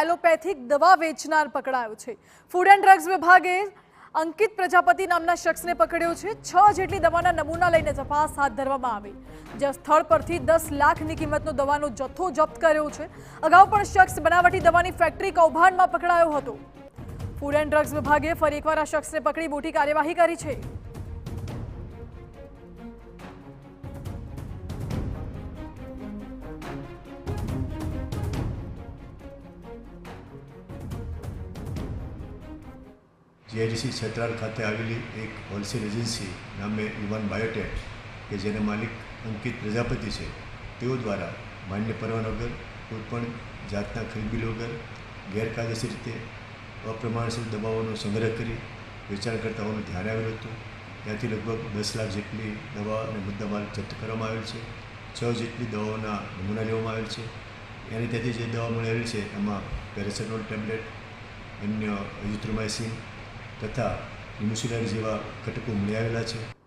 Allopathic દવા વેચનાર પકડાયો છે। ફૂડ એન્ડ ડ્રગ્સ વિભાગે અંકિત પ્રજાપતિ નામના શખ્સને પકડ્યો છે। 6 જેટલી દવાના નમૂના લઈને તપાસ હાથ ધરવામાં આવી, જ્યાં સ્થળ પરથી 10 લાખની કિંમતનો દવાનો જથ્થો જપ્ત કર્યો છે। અગાઉ પણ શખ્સ બનાવટી દવાની ફેક્ટરી કૌભાંડમાં પકડાયો હતો। ફૂડ એન્ડ ડ્રગ્સ વિભાગે ફરી એકવાર આ શખ્સને પકડી મોટી કાર્યવાહી કરી છે। जीआईडीसी छत्राल खाते आवेली एक होलसेल एजेंसी नामे युवान बायोटेक के जेने मालिक अंकित प्रजापति है तेओ द्वारा मान्य परवाना वगर कोईपण जातना खरीदी वगर गैरकायदेसर रीते अप्रमाणसर दवाओं संग्रह कर वेचाण करता होવાનું ध्यान आवेલું હતું। ત્યાંથી લગભગ 10 લાખ જેટલી દવા અને મુદ્દામાલ જપ્ત કરવામાં આવેલ છે। 6 જેટલી દવાઓના નમૂના લેવામાં આવેલ છે। એની ત્યાંથી જે દવા મળી આવેલ છે એમાં પેરાસિટામોલ ટેબ્લેટ, અન્ય એઝિથ્રોમાઇસિન તથા ઇમ્યુસિલાર જેવા ઘટકો મળી આવેલા છે।